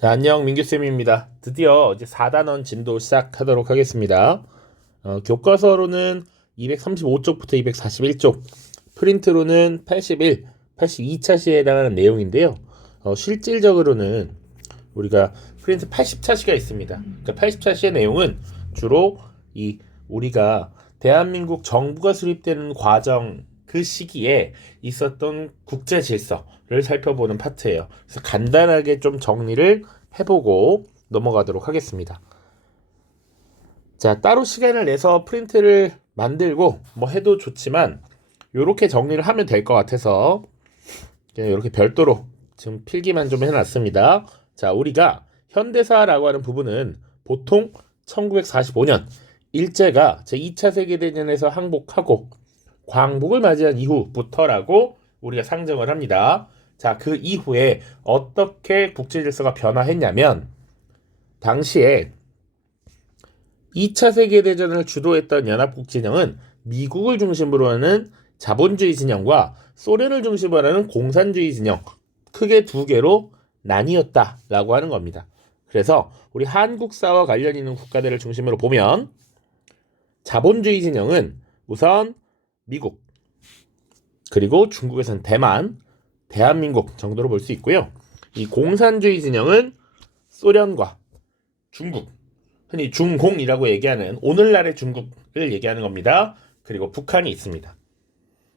자, 안녕, 민규쌤입니다. 드디어 이제 4단원 진도 시작하도록 하겠습니다. 교과서로는 235쪽부터 241쪽, 프린트로는 81, 82차 시에 해당하는 내용인데요. 실질적으로는 우리가 프린트 80차 시가 있습니다. 그러니까 80차 시의 내용은 주로 우리가 대한민국 정부가 수립되는 과정 그 시기에 있었던 국제 질서를 살펴보는 파트예요. 그래서 간단하게 좀 정리를 해보고 넘어가도록 하겠습니다. 자, 따로 시간을 내서 프린트를 만들고 뭐 해도 좋지만 이렇게 정리를 하면 될 것 같아서 그냥 이렇게 별도로 지금 필기만 좀 해놨습니다. 자, 우리가 현대사라고 하는 부분은 보통 1945년 일제가 제2차 세계대전에서 항복하고 광복을 맞이한 이후부터라고 우리가 상정을 합니다. 자, 그 이후에 어떻게 국제질서가 변화했냐면 당시에 2차 세계대전을 주도했던 연합국진영은 미국을 중심으로 하는 자본주의 진영과 소련을 중심으로 하는 공산주의 진영 크게 두 개로 나뉘었다라고 하는 겁니다. 그래서 우리 한국사와 관련 있는 국가들을 중심으로 보면 자본주의 진영은 우선 미국, 그리고 중국에서는 대만, 대한민국 정도로 볼 수 있고요. 이 공산주의 진영은 소련과 중국, 흔히 중공이라고 얘기하는 오늘날의 중국을 얘기하는 겁니다. 그리고 북한이 있습니다.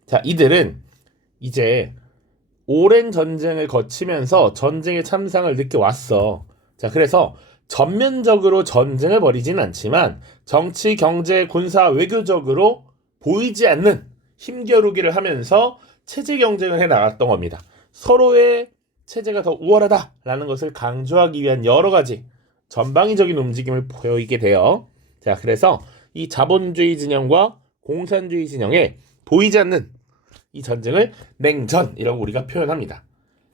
자, 이들은 이제 오랜 전쟁을 거치면서 전쟁의 참상을 느껴왔어. 자, 그래서 전면적으로 전쟁을 벌이진 않지만 정치, 경제, 군사, 외교적으로 보이지 않는 힘겨루기를 하면서 체제 경쟁을 해 나갔던 겁니다. 서로의 체제가 더 우월하다라는 것을 강조하기 위한 여러 가지 전방위적인 움직임을 보이게 돼요. 자, 그래서 이 자본주의 진영과 공산주의 진영에 보이지 않는 이 전쟁을 냉전이라고 우리가 표현합니다.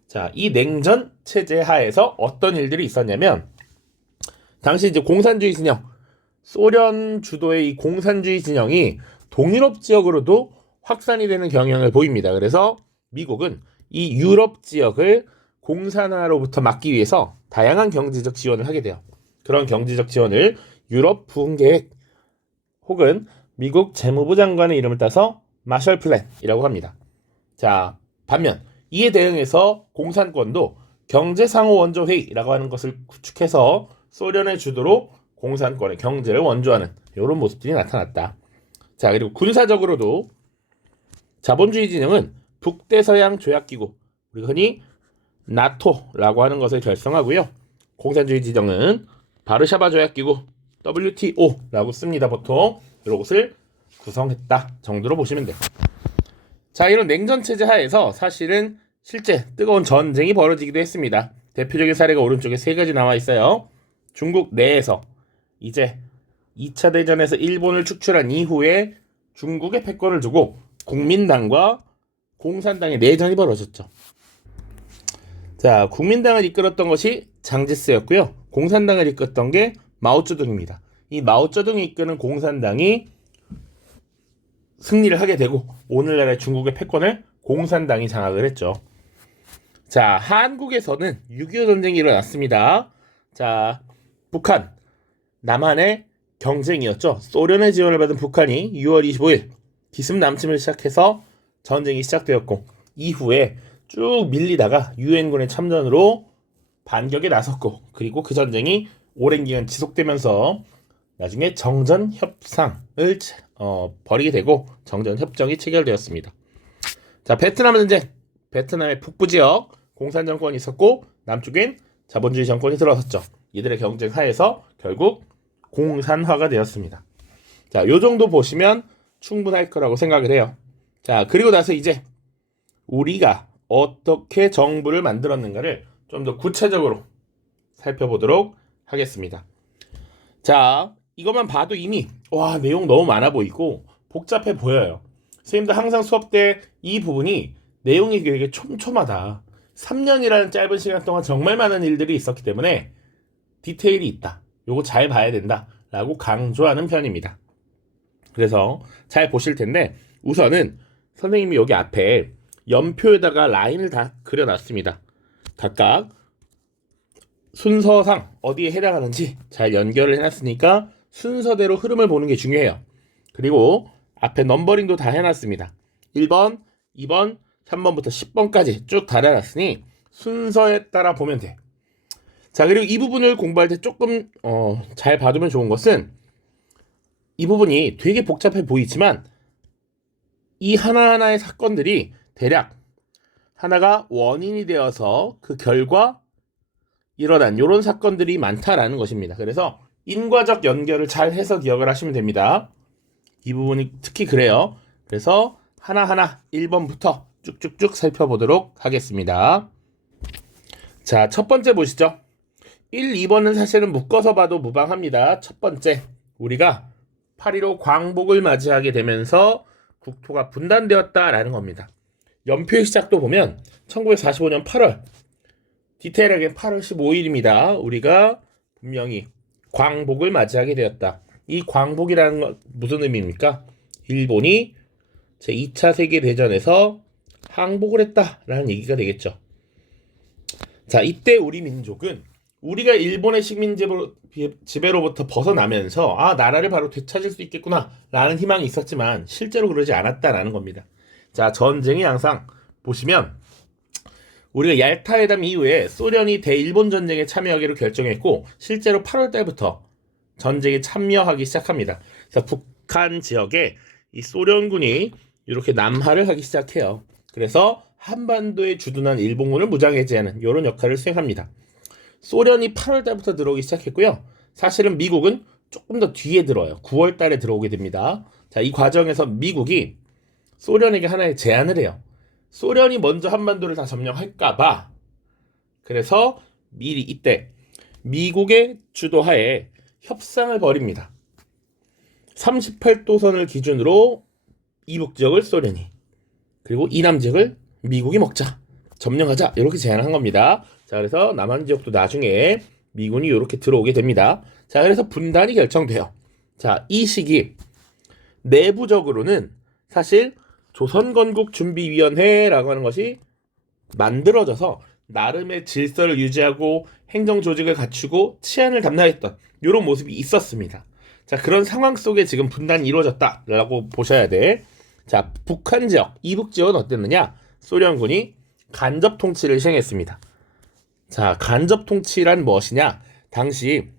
자, 이 냉전 체제 하에서 어떤 일들이 있었냐면 당시 이제 공산주의 진영, 소련 주도의 이 공산주의 진영이 동유럽 지역으로도 확산이 되는 경향을 보입니다. 그래서 미국은 이 유럽 지역을 공산화로부터 막기 위해서 다양한 경제적 지원을 하게 돼요. 그런 경제적 지원을 유럽 부흥 계획 혹은 미국 재무부 장관의 이름을 따서 마셜 플랜이라고 합니다. 자, 반면 이에 대응해서 공산권도 경제상호 원조 회의라고 하는 것을 구축해서 소련의 주도로 공산권의 경제를 원조하는 이런 모습들이 나타났다. 자, 그리고 군사적으로도 자본주의 진영은 북대서양 조약기구, 우리 흔히 나토라고 하는 것을 결성하고요. 공산주의 진영은 바르샤바 조약기구, WTO라고 씁니다. 보통 이것을 구성했다 정도로 보시면 돼요. 자, 이런 냉전 체제 하에서 사실은 실제 뜨거운 전쟁이 벌어지기도 했습니다. 대표적인 사례가 오른쪽에 세 가지 나와 있어요. 중국 내에서 이제 2차 대전에서 일본을 축출한 이후에 중국의 패권을 두고 국민당과 공산당의 내전이 벌어졌죠. 자, 국민당을 이끌었던 것이 장제스였고요. 공산당을 이끌었던 게 마오쩌둥입니다. 이 마오쩌둥이 이끄는 공산당이 승리를 하게 되고 오늘날의 중국의 패권을 공산당이 장악을 했죠. 자, 한국에서는 6.25 전쟁이 일어났습니다. 자, 북한, 남한의 경쟁이었죠. 소련의 지원을 받은 북한이 6월 25일 기습남침을 시작해서 전쟁이 시작되었고 이후에 쭉 밀리다가 유엔군의 참전으로 반격에 나섰고 그리고 그 전쟁이 오랜 기간 지속되면서 나중에 정전협상을 벌이게 되고 정전협정이 체결되었습니다. 자, 베트남 전쟁, 베트남의 북부 지역 공산 정권이 있었고 남쪽엔 자본주의 정권이 들어섰죠. 이들의 경쟁 하에서 결국 공산화가 되었습니다. 자, 요 정도 보시면 충분할 거라고 생각을 해요. 자, 그리고 나서 이제 우리가 어떻게 정부를 만들었는가를 좀 더 구체적으로 살펴보도록 하겠습니다. 자, 이것만 봐도 이미 와, 내용 너무 많아 보이고 복잡해 보여요. 선생님도 항상 수업 때 이 부분이 내용이 되게 촘촘하다. 3년이라는 짧은 시간 동안 정말 많은 일들이 있었기 때문에 디테일이 있다. 요거 잘 봐야 된다. 라고 강조하는 편입니다. 그래서 잘 보실 텐데 우선은 선생님이 여기 앞에 연표에다가 라인을 다 그려놨습니다. 각각 순서상 어디에 해당하는지 잘 연결을 해놨으니까 순서대로 흐름을 보는 게 중요해요. 그리고 앞에 넘버링도 다 해놨습니다. 1번, 2번, 3번부터 10번까지 쭉 달아놨으니 순서에 따라 보면 돼. 자, 그리고 이 부분을 공부할 때 조금 잘 봐두면 좋은 것은 이 부분이 되게 복잡해 보이지만 이 하나하나의 사건들이 대략 하나가 원인이 되어서 그 결과 일어난 이런 사건들이 많다라는 것입니다. 그래서 인과적 연결을 잘 해서 기억을 하시면 됩니다. 이 부분이 특히 그래요. 그래서 하나하나 1번부터 쭉쭉쭉 살펴보도록 하겠습니다. 자, 첫 번째 보시죠. 1, 2번은 사실은 묶어서 봐도 무방합니다. 첫 번째, 우리가 8.15 광복을 맞이하게 되면서 국토가 분단되었다라는 겁니다. 연표의 시작도 보면 1945년 8월, 디테일하게 8월 15일입니다. 우리가 분명히 광복을 맞이하게 되었다. 이 광복이라는 건 무슨 의미입니까? 일본이 제2차 세계대전에서 항복을 했다라는 얘기가 되겠죠. 자, 이때 우리 민족은 우리가 일본의 식민 지배로부터 벗어나면서 나라를 바로 되찾을 수 있겠구나 라는 희망이 있었지만 실제로 그러지 않았다라는 겁니다. 자, 전쟁이 항상 보시면 우리가 얄타 회담 이후에 소련이 대일본 전쟁에 참여하기로 결정했고 실제로 8월 달부터 전쟁에 참여하기 시작합니다. 그래서 북한 지역에 이 소련군이 이렇게 남하를 하기 시작해요. 그래서 한반도에 주둔한 일본군을 무장해제하는 이런 역할을 수행합니다. 소련이 8월 달부터 들어오기 시작했고요. 사실은 미국은 조금 더 뒤에 들어요. 9월 달에 들어오게 됩니다. 자, 이 과정에서 미국이 소련에게 하나의 제안을 해요. 소련이 먼저 한반도를 다 점령할까봐. 그래서 미리 이때 미국의 주도하에 협상을 벌입니다. 38도선을 기준으로 이북 지역을 소련이, 그리고 이남 지역을 미국이 먹자, 점령하자, 이렇게 제안을 한 겁니다. 자, 그래서 남한 지역도 나중에 미군이 이렇게 들어오게 됩니다. 자, 그래서 분단이 결정돼요. 자, 이 시기 내부적으로는 사실 조선건국준비위원회라고 하는 것이 만들어져서 나름의 질서를 유지하고 행정조직을 갖추고 치안을 담당했던 이런 모습이 있었습니다. 자, 그런 상황 속에 지금 분단이 이루어졌다라고 보셔야 돼. 자, 북한 지역, 이북 지역은 어땠느냐? 소련군이 간접 통치를 시행했습니다. 자, 간접 통치란 무엇이냐? 당시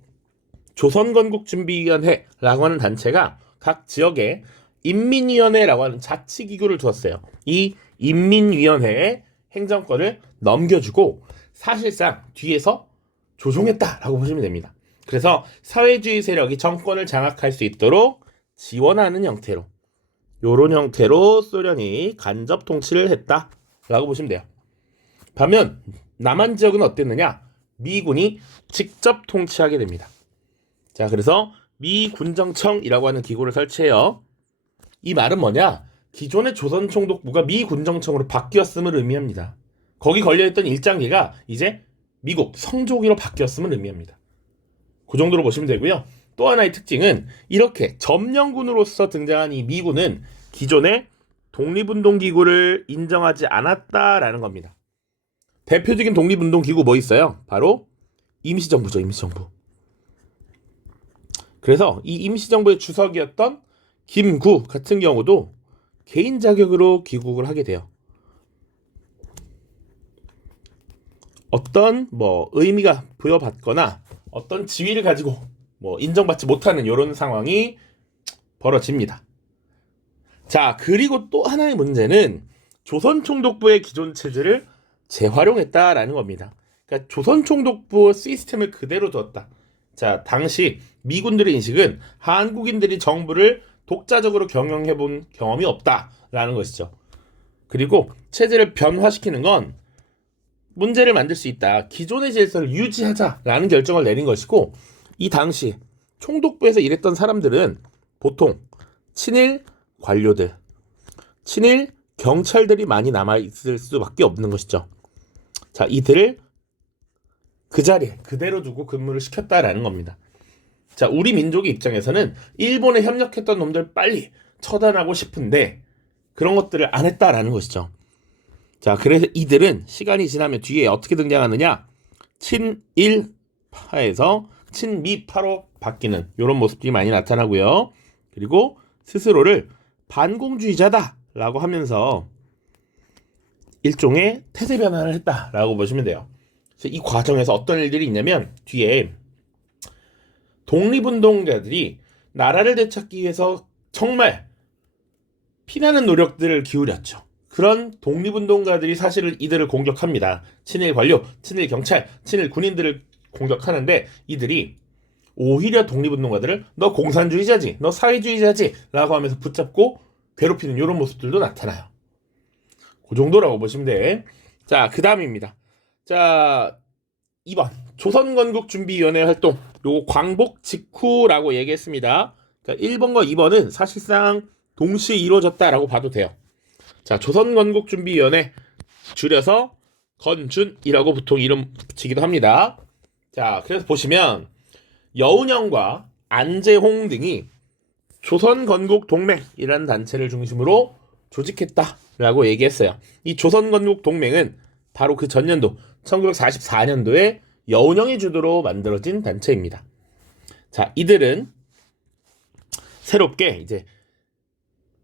조선건국준비위원회라고 하는 단체가 각 지역에 인민위원회라고 하는 자치기구를 두었어요. 이 인민위원회에 행정권을 넘겨주고 사실상 뒤에서 조종했다라고 보시면 됩니다. 그래서 사회주의 세력이 정권을 장악할 수 있도록 지원하는 형태로, 이런 형태로 소련이 간접 통치를 했다라고 보시면 돼요. 반면 남한 지역은 어땠느냐? 미군이 직접 통치하게 됩니다. 자, 그래서 미군정청이라고 하는 기구를 설치해요. 이 말은 뭐냐? 기존의 조선총독부가 미군정청으로 바뀌었음을 의미합니다. 거기 걸려있던 일장기가 이제 미국 성조기로 바뀌었음을 의미합니다. 그 정도로 보시면 되고요. 또 하나의 특징은 이렇게 점령군으로서 등장한 이 미군은 기존의 독립운동기구를 인정하지 않았다라는 겁니다. 대표적인 독립운동기구 뭐 있어요? 바로 임시정부죠, 임시정부. 그래서 이 임시정부의 주석이었던 김구 같은 경우도 개인 자격으로 귀국을 하게 돼요. 어떤 의미가 부여받거나 어떤 지위를 가지고 인정받지 못하는 이런 상황이 벌어집니다. 자, 그리고 또 하나의 문제는 조선총독부의 기존 체제를 재활용했다라는 겁니다. 그러니까 조선총독부 시스템을 그대로 뒀다. 자, 당시 미군들의 인식은 한국인들이 정부를 독자적으로 경영해본 경험이 없다라는 것이죠. 그리고 체제를 변화시키는 건 문제를 만들 수 있다. 기존의 질서를 유지하자라는 결정을 내린 것이고, 이 당시 총독부에서 일했던 사람들은 보통 친일 관료들, 친일 경찰들이 많이 남아있을 수밖에 없는 것이죠. 자, 이들을 그 자리에 그대로 두고 근무를 시켰다라는 겁니다. 자, 우리 민족의 입장에서는 일본에 협력했던 놈들 빨리 처단하고 싶은데 그런 것들을 안 했다라는 것이죠. 자, 그래서 이들은 시간이 지나면 뒤에 어떻게 등장하느냐? 친일 파에서 친미파로 바뀌는 이런 모습들이 많이 나타나고요. 그리고 스스로를 반공주의자다라고 하면서 일종의 태세 변환을 했다라고 보시면 돼요. 그래서 이 과정에서 어떤 일들이 있냐면 뒤에 독립운동가들이 나라를 되찾기 위해서 정말 피나는 노력들을 기울였죠. 그런 독립운동가들이 사실은 이들을 공격합니다. 친일 관료, 친일 경찰, 친일 군인들을 공격하는데 이들이 오히려 독립운동가들을 너 공산주의자지, 너 사회주의자지 라고 하면서 붙잡고 괴롭히는 이런 모습들도 나타나요. 그 정도라고 보시면 돼. 자, 그 다음입니다. 자, 2번 조선건국준비위원회 활동, 요거 광복 직후라고 얘기했습니다. 자, 1번과 2번은 사실상 동시에 이루어졌다라고 봐도 돼요. 자, 조선건국준비위원회 줄여서 건준이라고 보통 이름 붙이기도 합니다. 자, 그래서 보시면 여운형과 안재홍 등이 조선건국동맹이라는 단체를 중심으로 조직했다라고 얘기했어요. 이 조선건국동맹은 바로 그 전년도 1944년도에 여운형이 주도로 만들어진 단체입니다. 자, 이들은 새롭게 이제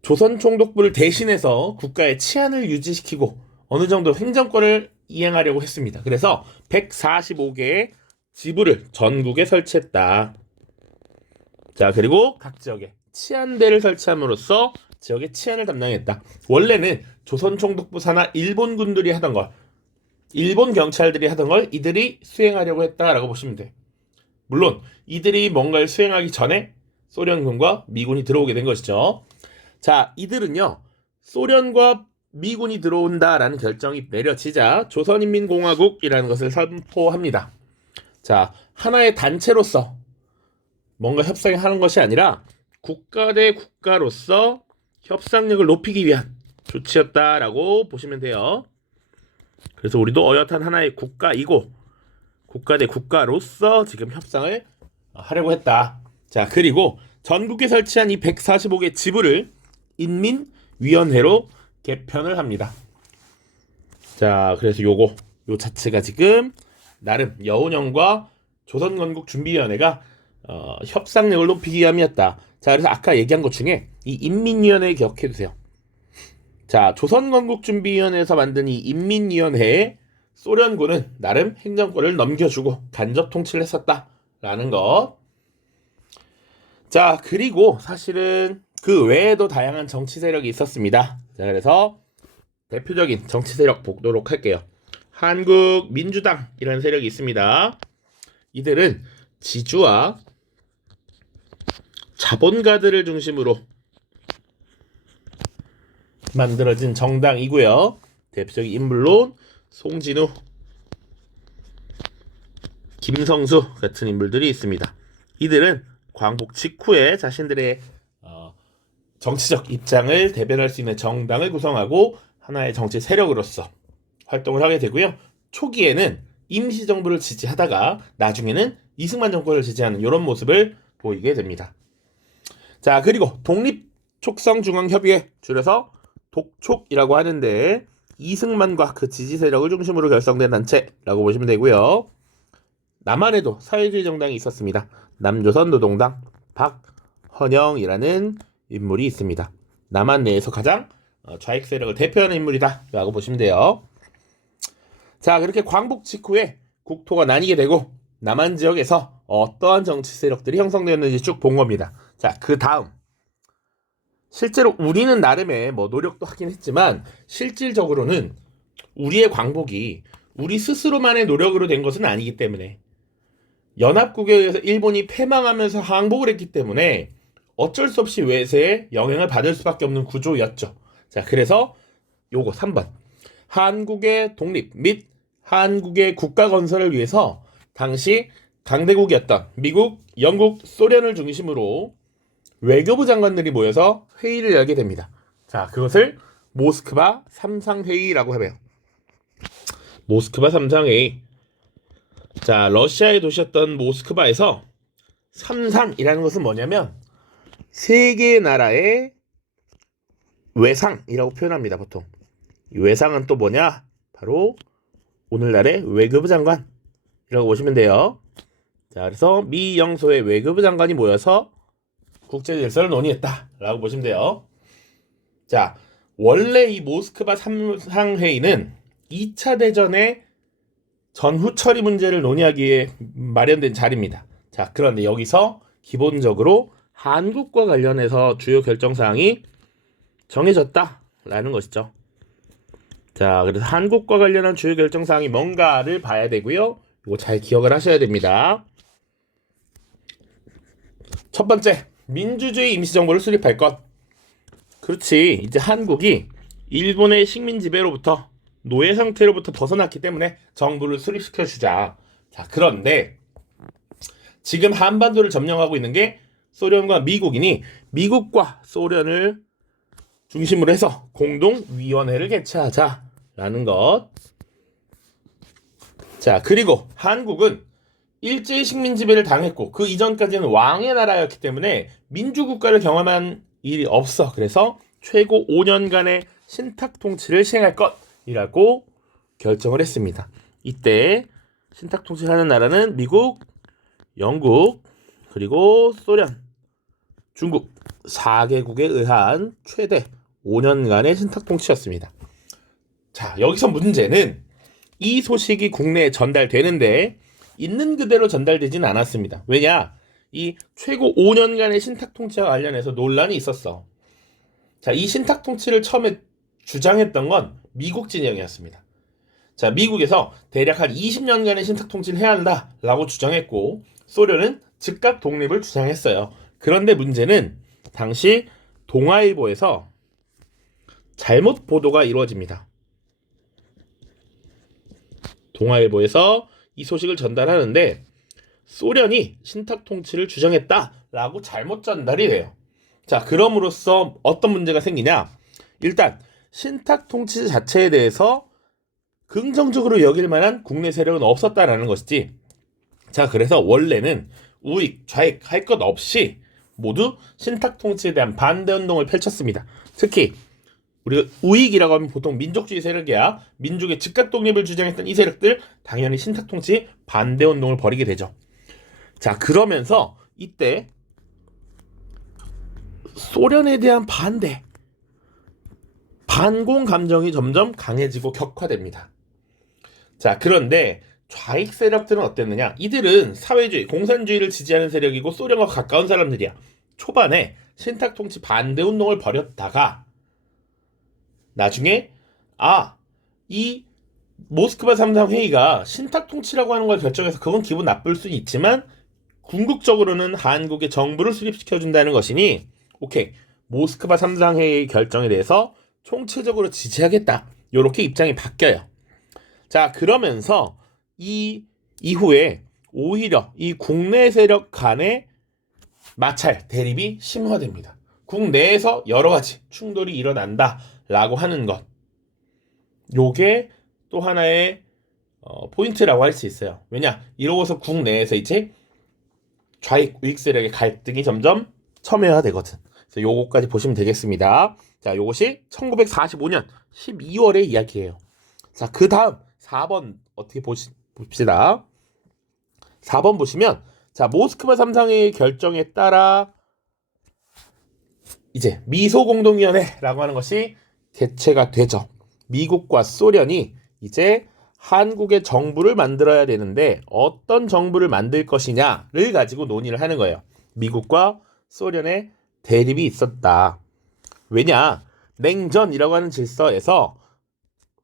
조선 총독부를 대신해서 국가의 치안을 유지시키고 어느 정도 행정권을 이행하려고 했습니다. 그래서 145개의 지부를 전국에 설치했다. 자, 그리고 각 지역에 치안대를 설치함으로써 지역의 치안을 담당했다. 원래는 조선 총독부 산하 일본 군들이 하던 걸, 일본 경찰들이 하던 걸 이들이 수행하려고 했다라고 보시면 돼. 물론 이들이 뭔가를 수행하기 전에 소련군과 미군이 들어오게 된 것이죠. 자, 이들은요, 소련과 미군이 들어온다라는 결정이 내려지자 조선인민공화국이라는 것을 선포합니다. 자, 하나의 단체로서 뭔가 협상을 하는 것이 아니라 국가 대 국가로서 협상력을 높이기 위한 조치였다라고 보시면 돼요. 그래서 우리도 어엿한 하나의 국가이고 국가 대 국가로서 지금 협상을 하려고 했다. 자, 그리고 전국에 설치한 이 145개 지부를 인민위원회로 개편을 합니다. 자, 그래서 요 자체가 지금 나름 여운형과 조선건국준비위원회가 협상력을 높이기 위함이었다. 자, 그래서 아까 얘기한 것 중에 이 인민위원회 기억해두세요. 자, 조선건국준비위원회에서 만든 이 인민위원회에 소련군은 나름 행정권을 넘겨주고 간접 통치를 했었다라는 것. 자, 그리고 사실은 그 외에도 다양한 정치 세력이 있었습니다. 자, 그래서 대표적인 정치 세력 보도록 할게요. 한국민주당이라는 세력이 있습니다. 이들은 지주와 자본가들을 중심으로 만들어진 정당이고요. 대표적인 인물로 송진우, 김성수 같은 인물들이 있습니다. 이들은 광복 직후에 자신들의 정치적 입장을 대변할 수 있는 정당을 구성하고 하나의 정치 세력으로서 활동을 하게 되고요. 초기에는 임시정부를 지지하다가 나중에는 이승만 정권을 지지하는 이런 모습을 보이게 됩니다. 자, 그리고 독립촉성중앙협의회, 줄여서 독촉이라고 하는데 이승만과 그 지지 세력을 중심으로 결성된 단체라고 보시면 되고요. 남한에도 사회주의 정당이 있었습니다. 남조선노동당 박헌영이라는 인물이 있습니다. 남한 내에서 가장 좌익 세력을 대표하는 인물이다 라고 보시면 돼요. 자, 그렇게 광복 직후에 국토가 나뉘게 되고 남한 지역에서 어떠한 정치 세력들이 형성되었는지 쭉 본 겁니다. 자, 그 다음 실제로 우리는 나름의 노력도 하긴 했지만 실질적으로는 우리의 광복이 우리 스스로만의 노력으로 된 것은 아니기 때문에 연합국에 의해서 일본이 패망하면서 항복을 했기 때문에 어쩔 수 없이 외세의 영향을 받을 수밖에 없는 구조였죠. 자, 그래서 요거 3번 한국의 독립 및 한국의 국가 건설을 위해서 당시 강대국이었던 미국, 영국, 소련을 중심으로 외교부 장관들이 모여서 회의를 열게 됩니다. 자, 그것을 모스크바 삼상회의라고 해요. 모스크바 삼상회의. 자, 러시아의 도시였던 모스크바에서 삼상이라는 것은 뭐냐면 세 개의 나라의 외상이라고 표현합니다. 보통 이 외상은 또 뭐냐? 바로 오늘날의 외교부 장관이라고 보시면 돼요. 자, 그래서 미 영소의 외교부 장관이 모여서 국제 질서를 논의했다라고 보시면 돼요. 자, 원래 이 모스크바 삼상회의는 2차 대전의 전후 처리 문제를 논의하기 위해 마련된 자리입니다. 자, 그런데 여기서 기본적으로 한국과 관련해서 주요 결정사항이 정해졌다라는 것이죠. 자, 그래서 한국과 관련한 주요 결정사항이 뭔가를 봐야 되고요. 이거 잘 기억을 하셔야 됩니다. 첫 번째, 민주주의 임시정부를 수립할 것. 그렇지. 이제 한국이 일본의 식민 지배로부터 노예 상태로부터 벗어났기 때문에 정부를 수립시켜 주자. 자, 그런데 지금 한반도를 점령하고 있는 게 소련과 미국이니 미국과 소련을 중심으로 해서 공동위원회를 개최하자라는 것. 자, 그리고 한국은 일제히 식민 지배를 당했고 그 이전까지는 왕의 나라였기 때문에 민주국가를 경험한 일이 없어. 그래서 최고 5년간의 신탁 통치를 시행할 것이라고 결정을 했습니다. 이때 신탁 통치하는 나라는 미국, 영국, 그리고 소련, 중국 4개국에 의한 최대 5년간의 신탁 통치였습니다. 자, 여기서 문제는 이 소식이 국내에 전달되는데 있는 그대로 전달되지는 않았습니다. 왜냐? 이 최고 5년간의 신탁 통치와 관련해서 논란이 있었어. 자, 이 신탁 통치를 처음에 주장했던 건 미국 진영이었습니다. 자, 미국에서 대략 한 20년간의 신탁 통치를 해야 한다라고 주장했고 소련은 즉각 독립을 주장했어요. 그런데 문제는 당시 동아일보에서 잘못 보도가 이루어집니다. 동아일보에서 이 소식을 전달하는데 소련이 신탁 통치를 주장했다라고 잘못 전달이 돼요. 자, 그럼으로써 어떤 문제가 생기냐? 일단 신탁 통치 자체에 대해서 긍정적으로 여길 만한 국내 세력은 없었다라는 것이지. 자, 그래서 원래는 우익, 좌익 할 것 없이 모두 신탁 통치에 대한 반대 운동을 펼쳤습니다. 특히 우리가 우익이라고 하면 보통 민족주의 세력이야. 민족의 즉각 독립을 주장했던 이 세력들 당연히 신탁 통치 반대 운동을 벌이게 되죠. 자, 그러면서 이때 소련에 대한 반대, 반공 감정이 점점 강해지고 격화됩니다. 자, 그런데 좌익 세력들은 어땠느냐? 이들은 사회주의, 공산주의를 지지하는 세력이고 소련과 가까운 사람들이야. 초반에 신탁 통치 반대 운동을 벌였다가 나중에 이 모스크바 3상 회의가 신탁 통치라고 하는 걸 결정해서 그건 기분 나쁠 수 있지만 궁극적으로는 한국의 정부를 수립시켜 준다는 것이니 오케이, 모스크바 3상 회의 결정에 대해서 총체적으로 지지하겠다. 이렇게 입장이 바뀌어요. 자, 그러면서 이 이후에 오히려 이 국내 세력 간의 마찰, 대립이 심화됩니다. 국내에서 여러 가지 충돌이 일어난다라고 하는 것. 요게 또 하나의 포인트라고 할 수 있어요. 왜냐? 이러고서 국내에서 이제 좌익, 우익 세력의 갈등이 점점 첨예화되거든. 그래서 요거까지 보시면 되겠습니다. 자, 요것이 1945년 12월의 이야기예요. 자, 그 다음 4번 어떻게 봅시다. 4번 보시면 자, 모스크바 3상회의 결정에 따라 이제 미소공동위원회라고 하는 것이 개최가 되죠. 미국과 소련이 이제 한국의 정부를 만들어야 되는데 어떤 정부를 만들 것이냐를 가지고 논의를 하는 거예요. 미국과 소련의 대립이 있었다. 왜냐? 냉전이라고 하는 질서에서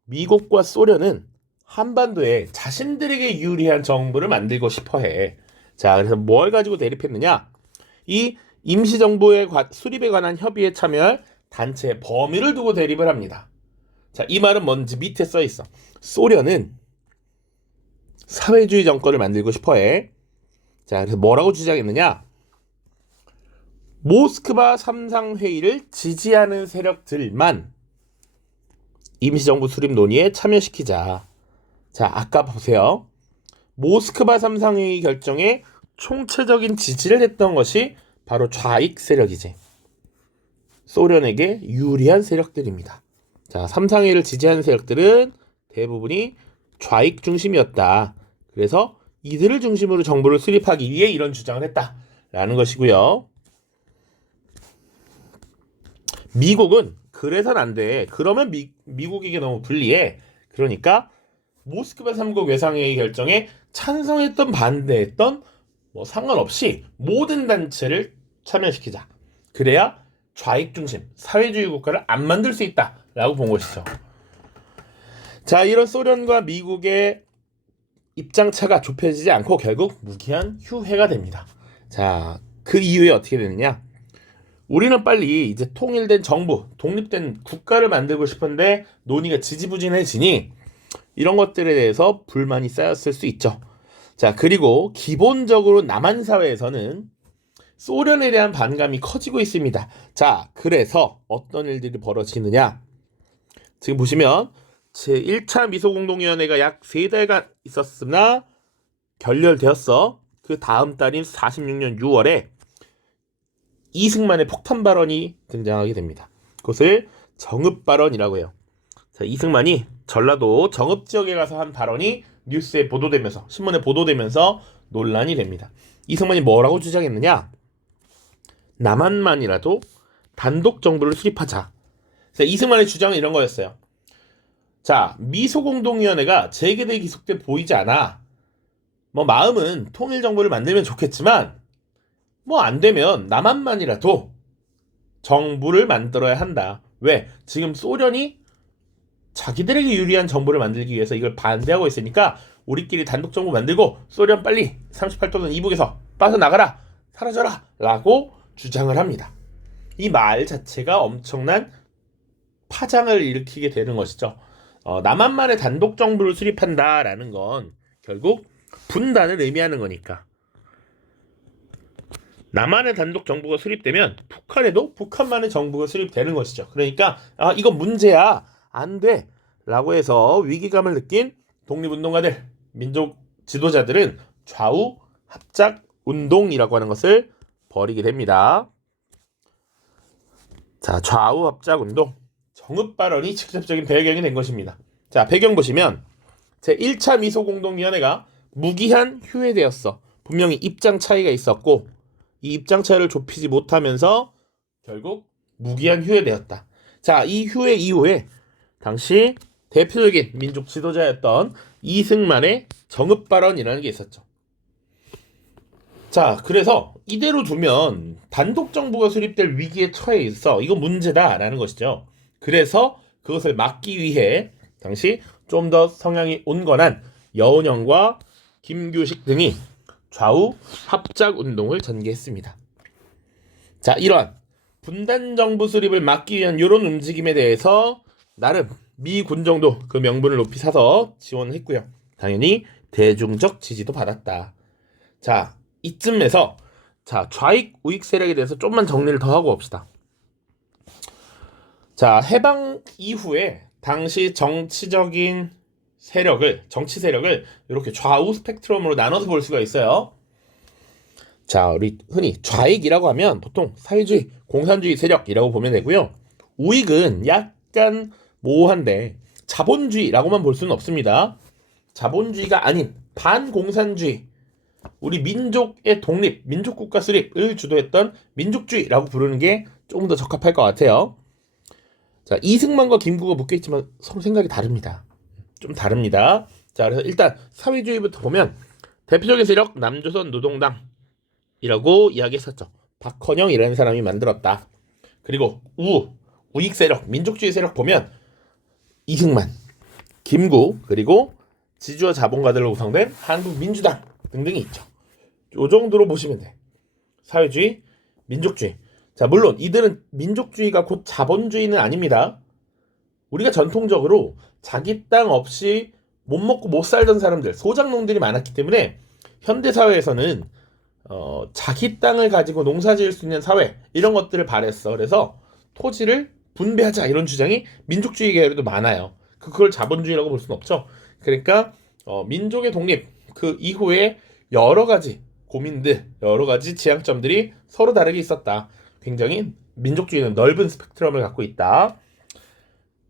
미국과 소련은 한반도에 자신들에게 유리한 정부를 만들고 싶어 해. 자, 그래서 뭘 가지고 대립했느냐? 이 임시정부의 수립에 관한 협의에 참여할 단체의 범위를 두고 대립을 합니다. 자, 이 말은 뭔지 밑에 써 있어. 소련은 사회주의 정권을 만들고 싶어 해. 자, 그래서 뭐라고 주장했느냐? 모스크바 3상 회의를 지지하는 세력들만 임시정부 수립 논의에 참여시키자. 자, 아까 보세요. 모스크바 3상 회의 결정에 총체적인 지지를 했던 것이 바로 좌익 세력이지. 소련에게 유리한 세력들입니다. 자, 3상회의를 지지하는 세력들은 대부분이 좌익 중심이었다. 그래서 이들을 중심으로 정부를 수립하기 위해 이런 주장을 했다라는 것이고요. 미국은 그래서는 안 돼. 그러면 미국에게 너무 불리해. 그러니까 모스크바 3국 외상회의 결정에 찬성했던 반대했던 뭐 상관없이 모든 단체를 참여시키자. 그래야 좌익 중심 사회주의 국가를 안 만들 수 있다라고 본 것이죠. 자, 이런 소련과 미국의 입장차가 좁혀지지 않고 결국 무기한 휴회가 됩니다. 자, 그 이후에 어떻게 되느냐? 우리는 빨리 이제 통일된 정부, 독립된 국가를 만들고 싶은데 논의가 지지부진해지니 이런 것들에 대해서 불만이 쌓였을 수 있죠. 자, 그리고 기본적으로 남한 사회에서는 소련에 대한 반감이 커지고 있습니다. 자, 그래서 어떤 일들이 벌어지느냐? 지금 보시면 제1차 미소공동위원회가 약 3달간 있었으나 결렬되었어. 그 다음 달인 46년 6월에 이승만의 폭탄 발언이 등장하게 됩니다. 그것을 정읍 발언이라고 해요. 자, 이승만이 전라도 정읍 지역에 가서 한 발언이 뉴스에 보도되면서 신문에 보도되면서 논란이 됩니다. 이승만이 뭐라고 주장했느냐? 남한만이라도 단독 정부를 수립하자. 자, 이승만의 주장은 이런 거였어요. 자, 미소공동위원회가 재개될 기속돼 보이지 않아. 뭐 마음은 통일정부를 만들면 좋겠지만 뭐 안 되면 남한만이라도 정부를 만들어야 한다. 왜? 지금 소련이 자기들에게 유리한 정부를 만들기 위해서 이걸 반대하고 있으니까 우리끼리 단독 정부 만들고 소련 빨리 38도선 이북에서 빠져나가라. 사라져라. 라고 주장을 합니다. 이 말 자체가 엄청난 파장을 일으키게 되는 것이죠. 남한만의 단독 정부를 수립한다라는 건 결국 분단을 의미하는 거니까. 남한의 단독 정부가 수립되면 북한에도 북한만의 정부가 수립되는 것이죠. 그러니까 이건 문제야. 안 돼. 라고 해서 위기감을 느낀 독립운동가들, 민족 지도자들은 좌우 합작 운동이라고 하는 것을 벌이게 됩니다. 자, 좌우 합작 운동. 정읍 발언이 직접적인 배경이 된 것입니다. 자, 배경 보시면 제1차 미소공동위원회가 무기한 휴회되었어. 분명히 입장 차이가 있었고 이 입장 차이를 좁히지 못하면서 결국 무기한 휴회되었다. 자, 이 휴회 이후에 당시 대표적인 민족 지도자였던 이승만의 정읍 발언이라는 게 있었죠. 자, 그래서 이대로 두면 단독 정부가 수립될 위기에 처해 있어. 이거 문제다라는 것이죠. 그래서 그것을 막기 위해 당시 좀 더 성향이 온건한 여운형과 김규식 등이 좌우 합작 운동을 전개했습니다. 자, 이러한 분단 정부 수립을 막기 위한 이런 움직임에 대해서 나름 미 군정도 그 명분을 높이 사서 지원을 했고요. 당연히 대중적 지지도 받았다. 자, 이쯤에서 좌익 우익 세력에 대해서 좀만 정리를 더 하고 봅시다. 자, 해방 이후에 당시 정치 세력을 이렇게 좌우 스펙트럼으로 나눠서 볼 수가 있어요. 자, 우리 흔히 좌익이라고 하면 보통 사회주의, 공산주의 세력이라고 보면 되고요. 우익은 약간 모호한데 자본주의라고만 볼 수는 없습니다. 자본주의가 아닌 반공산주의, 우리 민족의 독립, 민족국가 수립을 주도했던 민족주의라고 부르는 게 조금 더 적합할 것 같아요. 자, 이승만과 김구가 묶여있지만 서로 생각이 다릅니다. 좀 다릅니다. 자, 그래서 일단 사회주의부터 보면 대표적인 세력 남조선 노동당이라고 이야기했었죠. 박헌영이라는 사람이 만들었다. 그리고 우익 세력, 민족주의 세력 보면 이승만, 김구, 그리고 지주와 자본가들로 구성된 한국민주당 등등이 있죠. 이 정도로 보시면 돼. 사회주의, 민족주의. 자, 물론 이들은 민족주의가 곧 자본주의는 아닙니다. 우리가 전통적으로 자기 땅 없이 못 먹고 못 살던 사람들, 소작농들이 많았기 때문에 현대사회에서는 자기 땅을 가지고 농사 지을 수 있는 사회, 이런 것들을 바랬어. 그래서 토지를 분배하자, 이런 주장이 민족주의 계열에도 많아요. 그걸 자본주의라고 볼 수는 없죠. 그러니까 민족의 독립, 그 이후에 여러 가지 고민들, 여러 가지 지향점들이 서로 다르게 있었다. 굉장히 민족주의는 넓은 스펙트럼을 갖고 있다.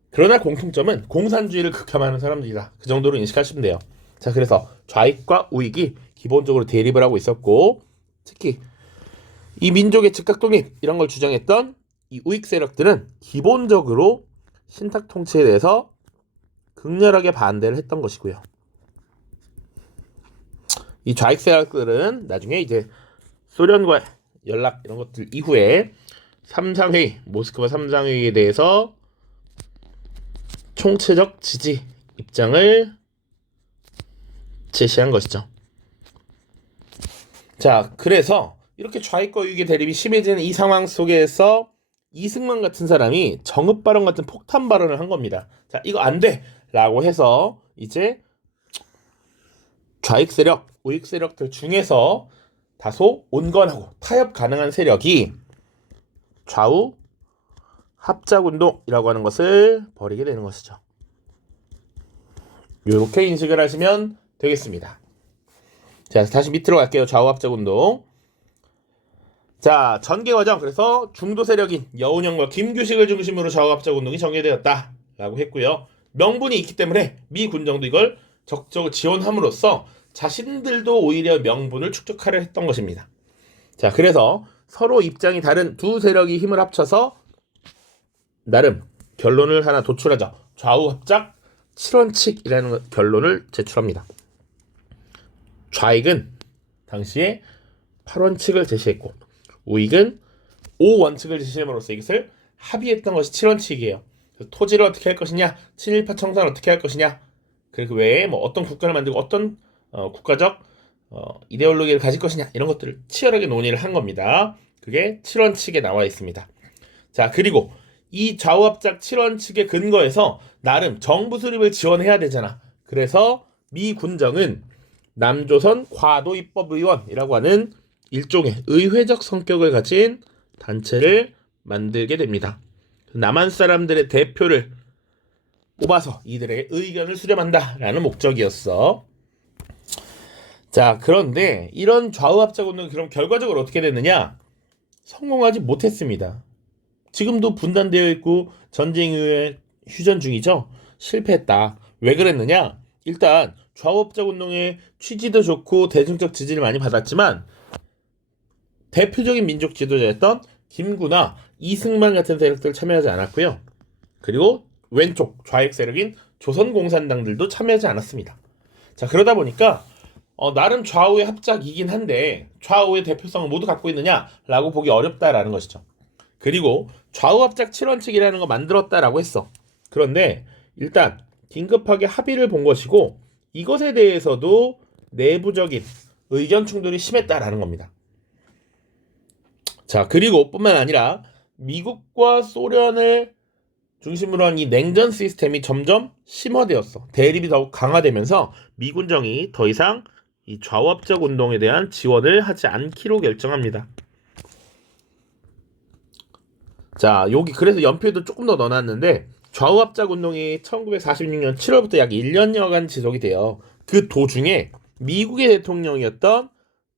그러나 공통점은 공산주의를 극혐하는 사람들이다. 그 정도로 인식하시면 돼요. 자, 그래서 좌익과 우익이 기본적으로 대립을 하고 있었고, 특히 이 민족의 즉각 독립 이런 걸 주장했던 이 우익 세력들은 기본적으로 신탁 통치에 대해서 극렬하게 반대를 했던 것이고요. 이 좌익 세력들은 나중에 이제 소련과의 연락 이런 것들 이후에 삼상회의, 모스크바 삼상회의에 대해서 총체적 지지 입장을 제시한 것이죠. 자, 그래서 이렇게 좌익과 우익의 대립이 심해지는 이 상황 속에서 이승만 같은 사람이 정읍 발언 같은 폭탄 발언을 한 겁니다. 자, 이거 안 돼! 라고 해서 이제 좌익 세력, 우익 세력들 중에서 다소 온건하고 타협 가능한 세력이 좌우 합작운동이라고 하는 것을 벌이게 되는 것이죠. 이렇게 인식을 하시면 되겠습니다. 자, 다시 밑으로 갈게요. 좌우 합작운동. 자, 전개 과정. 그래서 중도 세력인 여운형과 김규식을 중심으로 좌우 합작운동이 전개되었다 라고 했고요. 명분이 있기 때문에 미 군정도 이걸 적극적으로 지원함으로써 자신들도 오히려 명분을 축적하려 했던 것입니다. 자, 그래서 서로 입장이 다른 두 세력이 힘을 합쳐서 나름 결론을 하나 도출하죠. 좌우 합작 7원칙이라는 결론을 제출합니다. 좌익은 당시에 8원칙을 제시했고 우익은 5원칙을 제시함으로써 이것을 합의했던 것이 7원칙이에요. 토지를 어떻게 할 것이냐, 친일파 청산을 어떻게 할 것이냐, 그 외에 뭐 어떤 국가를 만들고 어떤 국가적 이데올로기를 가질 것이냐 이런 것들을 치열하게 논의를 한 겁니다. 그게 7원칙에 나와 있습니다. 자, 그리고 이 좌우합작 7원칙의 근거에서 나름 정부 수립을 지원해야 되잖아. 그래서 미 군정은 남조선 과도입법의원이라고 하는 일종의 의회적 성격을 가진 단체를 만들게 됩니다. 남한 사람들의 대표를 뽑아서 이들의 의견을 수렴한다라는 목적이었어. 자, 그런데 이런 좌우합작 운동이 그럼 결과적으로 어떻게 됐느냐? 성공하지 못했습니다. 지금도 분단되어 있고 전쟁 이후에 휴전 중이죠. 실패했다. 왜 그랬느냐? 일단 좌우합작 운동의 취지도 좋고 대중적 지지를 많이 받았지만 대표적인 민족 지도자였던 김구나 이승만 같은 세력들 참여하지 않았고요. 그리고 왼쪽 좌익 세력인 조선공산당들도 참여하지 않았습니다. 자, 그러다 보니까 나름 좌우의 합작이긴 한데 좌우의 대표성을 모두 갖고 있느냐라고 보기 어렵다라는 것이죠. 그리고 좌우 합작 7원칙이라는 거 만들었다라고 했어. 그런데 일단 긴급하게 합의를 본 것이고 이것에 대해서도 내부적인 의견 충돌이 심했다라는 겁니다. 자, 그리고 뿐만 아니라 미국과 소련을 중심으로 한 이 냉전 시스템이 점점 심화되었어. 대립이 더욱 강화되면서 미군정이 더 이상 이 좌우합작 운동에 대한 지원을 하지 않기로 결정합니다. 자, 여기 그래서 연필도 조금 더 넣어놨는데 좌우합작 운동이 1946년 7월부터 약 1년여간 지속이 돼요. 그 도중에 미국의 대통령이었던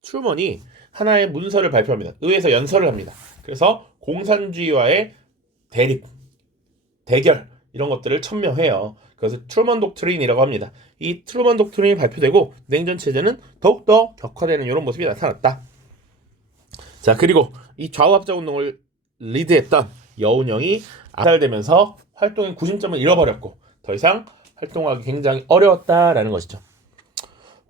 트루먼이 하나의 문서를 발표합니다. 의회에서 연설을 합니다. 그래서 공산주의와의 대립, 대결 이런 것들을 천명해요. 그것을 트루먼 독트린이라고 합니다. 이 트루먼 독트린이 발표되고 냉전 체제는 더욱더 격화되는 이런 모습이 나타났다. 자, 그리고 이 좌우합작 운동을 리드했던 여운형이 암살되면서 활동의 구심점을 잃어버렸고 더 이상 활동하기 굉장히 어려웠다라는 것이죠.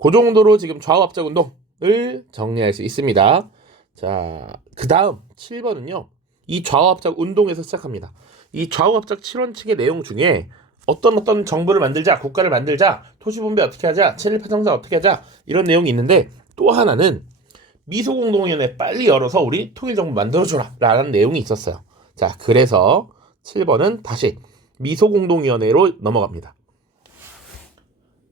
그 정도로 지금 좌우합작 운동을 정리할 수 있습니다. 자, 그 다음 7번은요. 이 좌우합작 운동에서 시작합니다. 이 좌우합작 7원칙의 내용 중에 어떤 정부를 만들자, 국가를 만들자, 토지분배 어떻게 하자, 친일파 청산 어떻게 하자 이런 내용이 있는데 또 하나는 미소공동위원회 빨리 열어서 우리 통일정부 만들어줘라 라는 내용이 있었어요. 자, 그래서 7번은 다시 미소공동위원회로 넘어갑니다.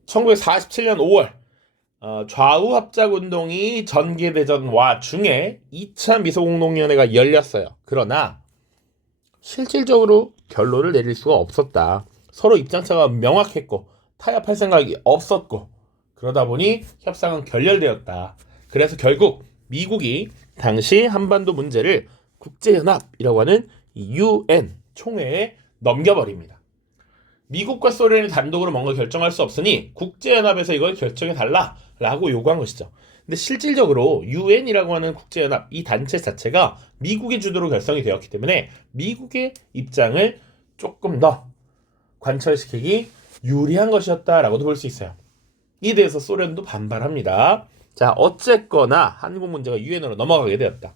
1947년 5월 좌우합작운동이 전개되던 와중에 2차 미소공동위원회가 열렸어요. 그러나 실질적으로 결론을 내릴 수가 없었다. 서로 입장차가 명확했고 타협할 생각이 없었고 그러다 보니 협상은 결렬되었다. 그래서 결국 미국이 당시 한반도 문제를 국제연합이라고 하는 UN 총회에 넘겨버립니다. 미국과 소련이 단독으로 뭔가 결정할 수 없으니 국제연합에서 이걸 결정해 달라라고 요구한 것이죠. 근데 실질적으로 유엔이라고 하는 국제연합 이 단체 자체가 미국의 주도로 결성이 되었기 때문에 미국의 입장을 조금 더 관철시키기 유리한 것이었다라고도 볼 수 있어요. 이에 대해서 소련도 반발합니다. 자, 어쨌거나 한국 문제가 유엔으로 넘어가게 되었다.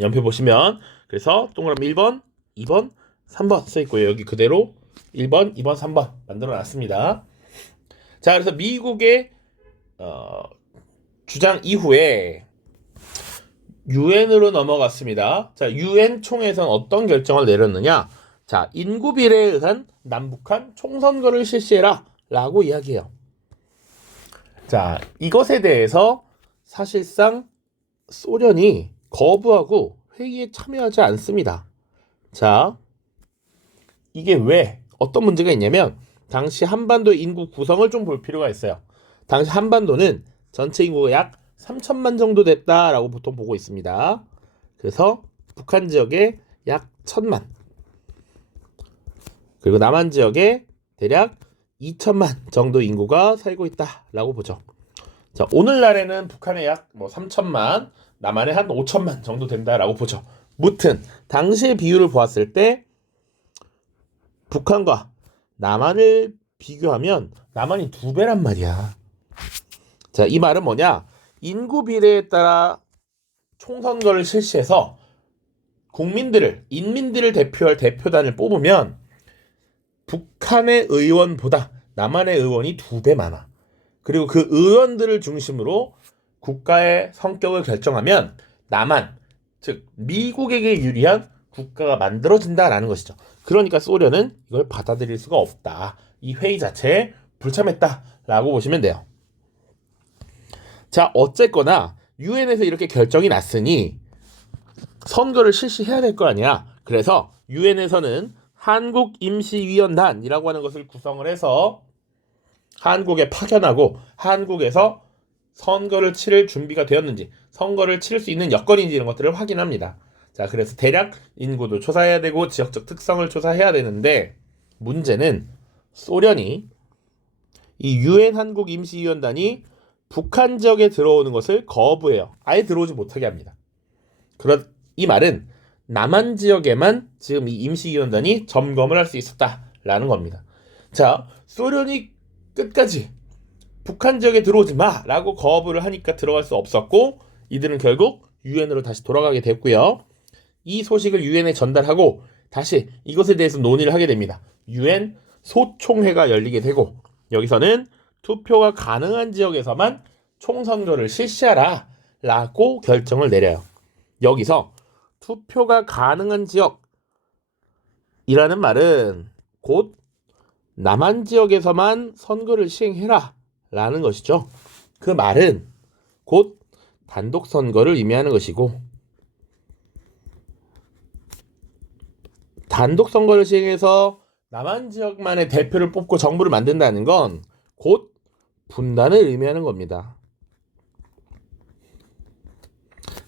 연표 보시면 그래서 동그라미 1번, 2번, 3번 써 있고요. 여기 그대로 1번, 2번, 3번 만들어 놨습니다. 자, 그래서 미국의 주장 이후에 유엔으로 넘어갔습니다. 자, 유엔 총회에서는 어떤 결정을 내렸느냐? 자, 인구 비례에 의한 남북한 총선거를 실시해라 라고 이야기해요. 자, 이것에 대해서 사실상 소련이 거부하고 회의에 참여하지 않습니다. 자, 이게 왜 어떤 문제가 있냐면 당시 한반도 인구 구성을 좀 볼 필요가 있어요. 당시 한반도는 전체 인구가 약 3천만 정도 됐다라고 보통 보고 있습니다. 그래서 북한 지역에 약 1,000만, 그리고 남한 지역에 대략 2천만 정도 인구가 살고 있다라고 보죠. 자, 오늘날에는 북한에 약 3천만, 남한에 한 5천만 정도 된다라고 보죠. 무튼 당시의 비율을 보았을 때 북한과 남한을 비교하면 남한이 2배란 말이야. 자, 이 말은 뭐냐? 인구 비례에 따라 총선거를 실시해서 인민들을 대표할 대표단을 뽑으면 북한의 의원보다 남한의 의원이 2배 많아. 그리고 그 의원들을 중심으로 국가의 성격을 결정하면 남한, 즉 미국에게 유리한 국가가 만들어진다라는 것이죠. 그러니까 소련은 이걸 받아들일 수가 없다. 이 회의 자체에 불참했다라고 보시면 돼요. 자, 어쨌거나 유엔에서 이렇게 결정이 났으니 선거를 실시해야 될 거 아니야. 그래서 유엔에서는 한국임시위원단이라고 하는 것을 구성을 해서 한국에 파견하고 한국에서 선거를 치를 준비가 되었는지, 선거를 치를 수 있는 여건인지 이런 것들을 확인합니다. 자, 그래서 대략 인구도 조사해야 되고 지역적 특성을 조사해야 되는데 문제는 소련이 이 유엔 한국임시위원단이 북한 지역에 들어오는 것을 거부해요. 아예 들어오지 못하게 합니다. 이 말은 남한 지역에만 지금 이 임시위원단이 점검을 할 수 있었다라는 겁니다. 자, 소련이 끝까지 북한 지역에 들어오지 마라고 거부를 하니까 들어갈 수 없었고 이들은 결국 유엔으로 다시 돌아가게 됐고요. 이 소식을 유엔에 전달하고 다시 이것에 대해서 논의를 하게 됩니다. 유엔 소총회가 열리게 되고 여기서는 투표가 가능한 지역에서만 총선거를 실시하라 라고 결정을 내려요. 여기서 투표가 가능한 지역이라는 말은 곧 남한 지역에서만 선거를 시행해라 라는 것이죠. 그 말은 곧 단독 선거를 의미하는 것이고 단독 선거를 시행해서 남한 지역만의 대표를 뽑고 정부를 만든다는 건 곧 분단을 의미하는 겁니다.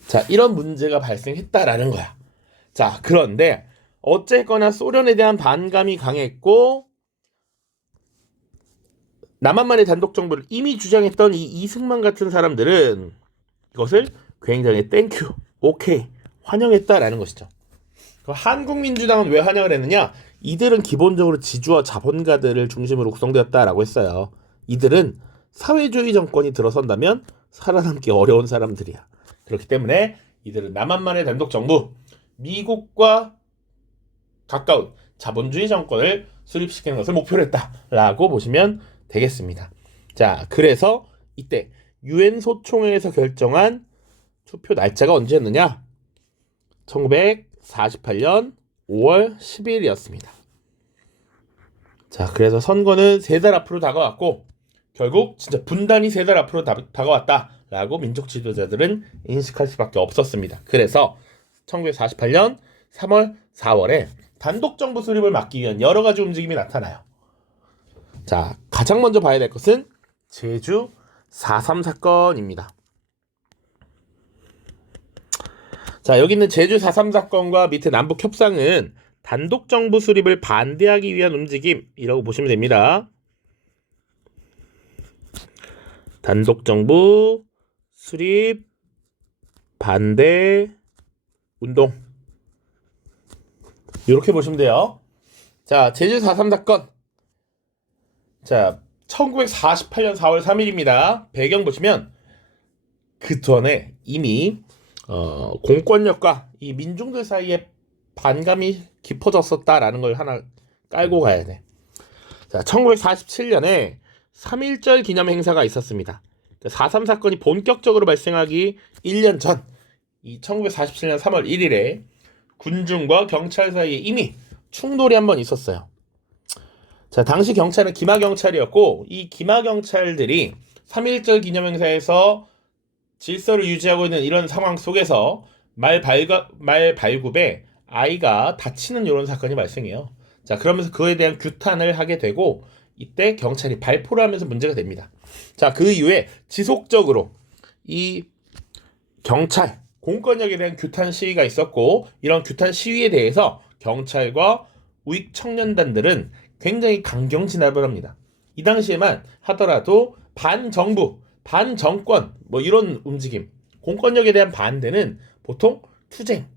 자, 이런 문제가 발생했다라는 거야. 자, 그런데 어쨌거나 소련에 대한 반감이 강했고 남한만의 단독 정부를 이미 주장했던 이 이승만 같은 사람들은 이것을 굉장히 땡큐, 오케이, 환영했다라는 것이죠. 한국민주당은 왜 환영을 했느냐? 이들은 기본적으로 지주와 자본가들을 중심으로 구성되었다라고 했어요. 이들은 사회주의 정권이 들어선다면 살아남기 어려운 사람들이야. 그렇기 때문에 이들은 남한만의 단독 정부, 미국과 가까운 자본주의 정권을 수립시키는 것을 목표로 했다라고 보시면 되겠습니다. 자, 그래서 이때 유엔 소총회에서 결정한 투표 날짜가 언제였느냐? 1948년 5월 10일이었습니다. 자, 그래서 선거는 3달 앞으로 다가왔고 결국 진짜 분단이 3달 앞으로 다가왔다라고 민족 지도자들은 인식할 수밖에 없었습니다. 그래서 1948년 3월, 4월에 단독 정부 수립을 막기 위한 여러 가지 움직임이 나타나요. 자, 가장 먼저 봐야 될 것은 제주 4.3 사건입니다. 자, 여기 있는 제주 4.3 사건과 밑에 남북 협상은 단독 정부 수립을 반대하기 위한 움직임이라고 보시면 됩니다. 단독 정부 수립 반대 운동. 이렇게 보시면 돼요. 자, 제주 4.3 사건. 자, 1948년 4월 3일입니다. 배경 보시면 그 전에 이미 공권력과 이 민중들 사이에 반감이 깊어졌었다라는 걸 하나 깔고 가야 돼. 자, 1947년에 3.1절 기념 행사가 있었습니다. 4.3 사건이 본격적으로 발생하기 1년 전, 이 1947년 3월 1일에 군중과 경찰 사이에 이미 충돌이 한번 있었어요. 자, 당시 경찰은 기마경찰이었고, 이 기마경찰들이 3.1절 기념행사에서 질서를 유지하고 있는 이런 상황 속에서 말 발굽에 아이가 다치는 이런 사건이 발생해요. 자, 그러면서 그에 대한 규탄을 하게 되고, 이때 경찰이 발포를 하면서 문제가 됩니다. 자, 그 이후에 지속적으로 이 경찰, 공권력에 대한 규탄 시위가 있었고, 이런 규탄 시위에 대해서 경찰과 우익 청년단들은 굉장히 강경 진압을 합니다. 이 당시에만 하더라도 반정부, 반정권 뭐 이런 움직임, 공권력에 대한 반대는 보통 투쟁,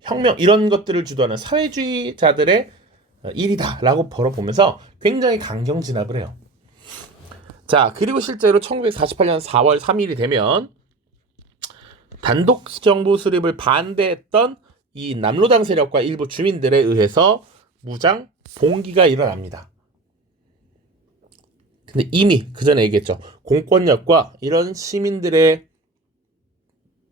혁명 이런 것들을 주도하는 사회주의자들의 일이다라고 벌어보면서 굉장히 강경 진압을 해요. 자, 그리고 실제로 1948년 4월 3일이 되면 단독 정부 수립을 반대했던 이 남로당 세력과 일부 주민들에 의해서 무장 봉기가 일어납니다. 근데 이미 그 전에 얘기했죠. 공권력과 이런 시민들의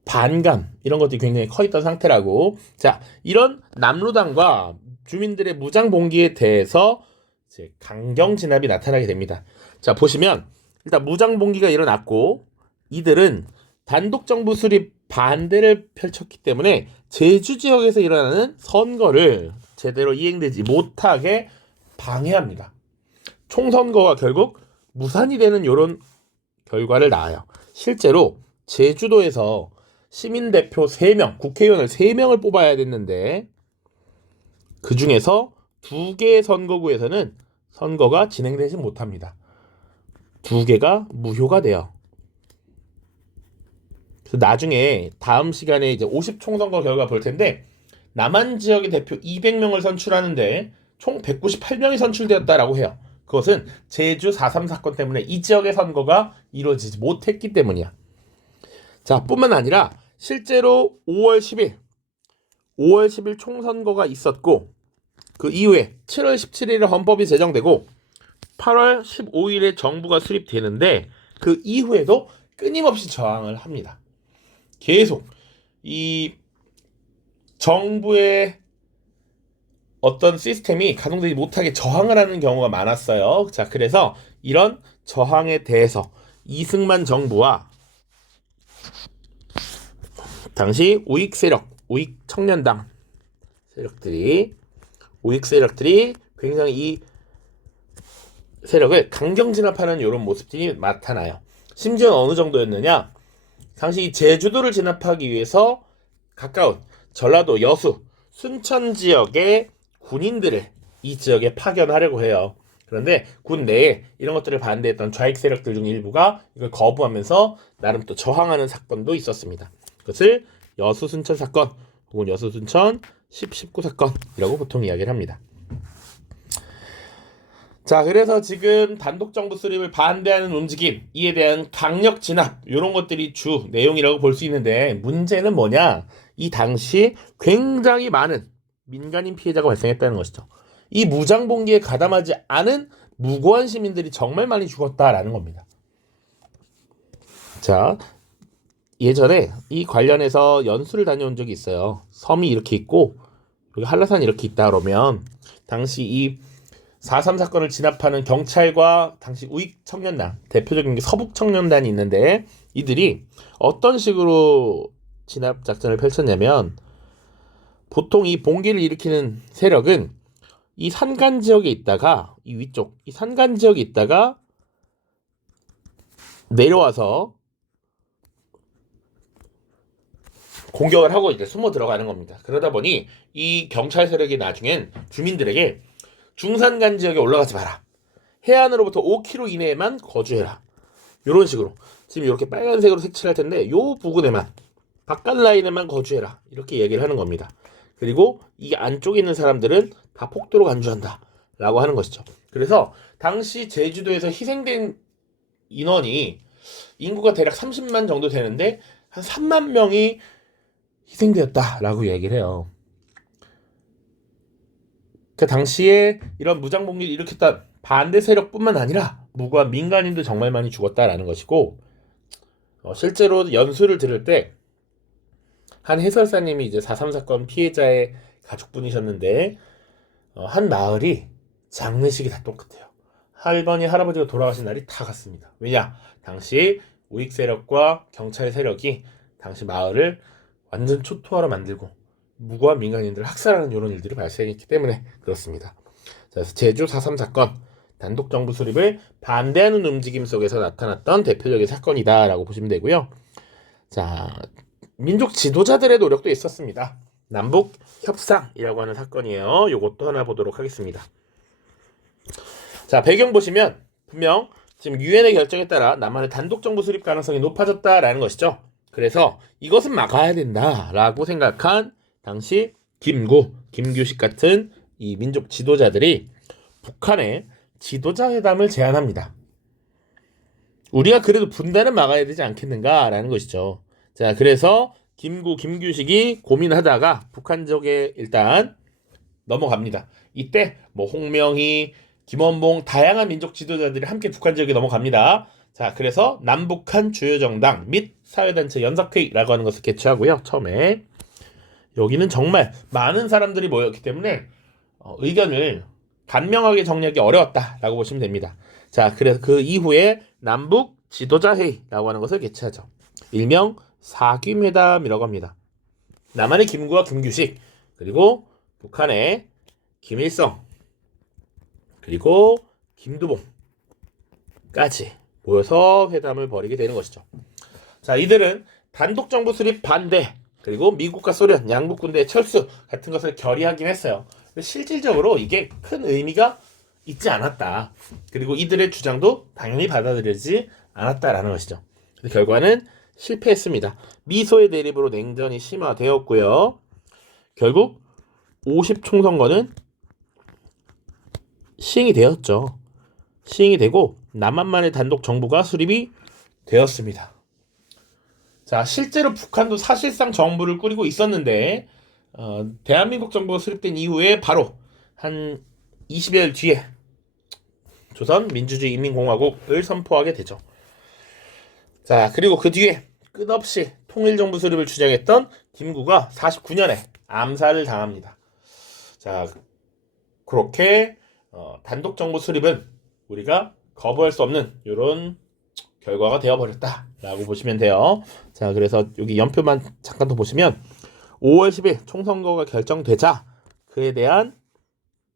반감 이런 것들이 굉장히 커 있던 상태라고. 자, 이런 남로당과 주민들의 무장 봉기에 대해서 이제 강경 진압이 나타나게 됩니다. 자, 보시면 일단 무장 봉기가 일어났고 이들은 단독 정부 수립 반대를 펼쳤기 때문에 제주 지역에서 일어나는 선거를 제대로 이행되지 못하게 방해합니다. 총선거가 결국 무산이 되는 이런 결과를 낳아요. 실제로 제주도에서 시민대표 3명, 국회의원을 3명을 뽑아야 됐는데 그 중에서 2개의 선거구에서는 선거가 진행되지 못합니다. 2개가 무효가 돼요. 그래서 나중에 다음 시간에 이제 50총선거 결과 볼 텐데 남한 지역의 대표 200명을 선출하는데 총 198명이 선출되었다라고 해요. 그것은 제주 4.3 사건 때문에 이 지역의 선거가 이루어지지 못했기 때문이야. 자, 뿐만 아니라 실제로 5월 10일 총선거가 있었고 그 이후에 7월 17일에 헌법이 제정되고 8월 15일에 정부가 수립되는데 그 이후에도 끊임없이 저항을 합니다. 계속 이 정부의 어떤 시스템이 가동되지 못하게 저항을 하는 경우가 많았어요. 자, 그래서 이런 저항에 대해서 이승만 정부와 당시 우익 세력, 우익 청년당 우익 세력들이 굉장히 이 세력을 강경 진압하는 이런 모습들이 나타나요. 심지어 어느 정도였느냐? 당시 제주도를 진압하기 위해서 가까운 전라도 여수, 순천 지역의 군인들을 이 지역에 파견하려고 해요. 그런데 군 내에 이런 것들을 반대했던 좌익 세력들 중 일부가 이걸 거부하면서 나름 또 저항하는 사건도 있었습니다. 그것을 여수 순천 사건 혹은 여수 순천 19 사건이라고 보통 이야기를 합니다. 자, 그래서 지금 단독 정부 수립을 반대하는 움직임, 이에 대한 강력 진압 이런 것들이 주 내용이라고 볼 수 있는데 문제는 뭐냐? 이 당시 굉장히 많은 민간인 피해자가 발생했다는 것이죠. 이 무장 봉기에 가담하지 않은 무고한 시민들이 정말 많이 죽었다라는 겁니다. 자, 예전에 이 관련해서 연수를 다녀온 적이 있어요. 섬이 이렇게 있고 여기 한라산이 이렇게 있다 그러면 당시 이 4.3 사건을 진압하는 경찰과 당시 우익 청년단, 대표적인 게 서북 청년단이 있는데 이들이 어떤 식으로 진압 작전을 펼쳤냐면 보통 이 봉기를 일으키는 세력은 이 산간 지역에 있다가 이 위쪽 이 산간 지역에 있다가 내려와서 공격을 하고 이제 숨어 들어가는 겁니다. 그러다 보니 이 경찰 세력이 나중엔 주민들에게 중산간 지역에 올라가지 마라. 해안으로부터 5km 이내에만 거주해라. 이런 식으로 지금 이렇게 빨간색으로 색칠할 텐데 요 부근에만 바깥 라인에만 거주해라. 이렇게 얘기를 하는 겁니다. 그리고 이 안쪽에 있는 사람들은 다 폭도로 간주한다. 라고 하는 것이죠. 그래서 당시 제주도에서 희생된 인원이 인구가 대략 30만 정도 되는데 한 3만 명이 희생되었다라고 얘기를 해요. 그 당시에 이런 무장봉기를 일으켰던 반대 세력뿐만 아니라 무고한 민간인도 정말 많이 죽었다라는 것이고, 실제로 연수를 들을 때 한 해설사님이 이제 4.3 사건 피해자의 가족분이셨는데 한 마을이 장례식이 다 똑같아요. 할머니 할아버지가 돌아가신 날이 다 같습니다. 왜냐? 당시 우익 세력과 경찰 세력이 당시 마을을 완전 초토화로 만들고 무고한 민간인들을 학살하는 이런 일들이 발생했기 때문에 그렇습니다. 그래서 제주 4.3 사건 단독 정부 수립을 반대하는 움직임 속에서 나타났던 대표적인 사건이다라고 보시면 되고요. 자, 민족 지도자들의 노력도 있었습니다. 남북 협상이라고 하는 사건이에요. 이것도 하나 보도록 하겠습니다. 자, 배경 보시면 분명 지금 유엔의 결정에 따라 남한의 단독 정부 수립 가능성이 높아졌다라는 것이죠. 그래서 이것은 막아야 된다라고 생각한 당시 김규식 같은 이 민족 지도자들이 북한에 지도자 회담을 제안합니다. 우리가 그래도 분단은 막아야 되지 않겠는가라는 것이죠. 자, 그래서 김규식이 고민하다가 북한 쪽에 일단 넘어갑니다. 이때 뭐 홍명희, 김원봉 다양한 민족 지도자들이 함께 북한 지역에 넘어갑니다. 자, 그래서 남북한 주요 정당 및 사회단체 연석회의라고 하는 것을 개최하고요. 처음에 여기는 정말 많은 사람들이 모였기 때문에 의견을 간명하게 정리하기 어려웠다라고 보시면 됩니다. 자, 그래서 그 이후에 남북 지도자 회의라고 하는 것을 개최하죠. 일명 사김회담이라고 합니다. 남한의 김구와 김규식, 그리고 북한의 김일성, 그리고 김두봉까지 모여서 회담을 벌이게 되는 것이죠. 자, 이들은 단독정부 수립 반대, 그리고 미국과 소련, 양국 군대의 철수 같은 것을 결의하긴 했어요. 근데 실질적으로 이게 큰 의미가 있지 않았다. 그리고 이들의 주장도 당연히 받아들여지지 않았다라는 것이죠. 근데 결과는 실패했습니다. 미소의 대립으로 냉전이 심화되었고요. 결국 50 총선거는 시행이 되었죠. 시행이 되고 남한만의 단독 정부가 수립이 되었습니다. 자, 실제로 북한도 사실상 정부를 꾸리고 있었는데 대한민국 정부가 수립된 이후에 바로 한 20여일 뒤에 조선 민주주의 인민공화국을 선포하게 되죠. 자, 그리고 그 뒤에 끝없이 통일정부 수립을 주장했던 김구가 49년에 암살을 당합니다. 자, 그렇게 단독 정부 수립은 우리가 거부할 수 없는 이런 결과가 되어버렸다라고 보시면 돼요. 자, 그래서 여기 연표만 잠깐 더 보시면 5월 10일 총선거가 결정되자 그에 대한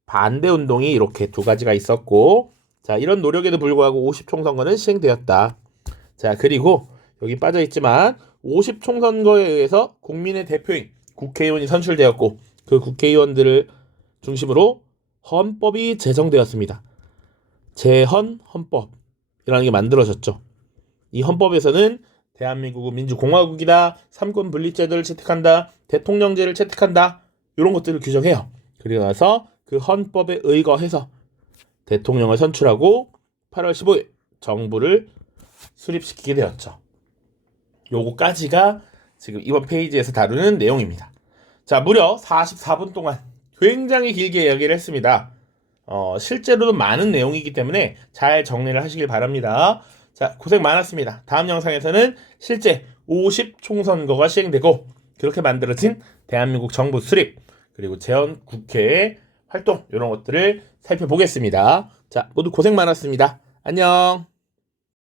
반대 운동이 이렇게 두 가지가 있었고, 자, 이런 노력에도 불구하고 50 총선거는 시행되었다. 자, 그리고 여기 빠져있지만 50 총선거에 의해서 국민의 대표인 국회의원이 선출되었고 그 국회의원들을 중심으로 헌법이 제정되었습니다. 제헌헌법이라는 게 만들어졌죠. 이 헌법에서는 대한민국은 민주공화국이다, 삼권 분립제도를 채택한다, 대통령제를 채택한다, 이런 것들을 규정해요. 그리고 나서 그 헌법에 의거해서 대통령을 선출하고 8월 15일 정부를 수립시키게 되었죠. 요거까지가 지금 이번 페이지에서 다루는 내용입니다. 자, 무려 44분 동안 굉장히 길게 이야기를 했습니다. 실제로도 많은 내용이기 때문에 잘 정리를 하시길 바랍니다. 자, 고생 많았습니다. 다음 영상에서는 실제 50 총선거가 시행되고 그렇게 만들어진 대한민국 정부 수립, 그리고 재헌국회의 활동, 이런 것들을 살펴보겠습니다. 자, 모두 고생 많았습니다. 안녕.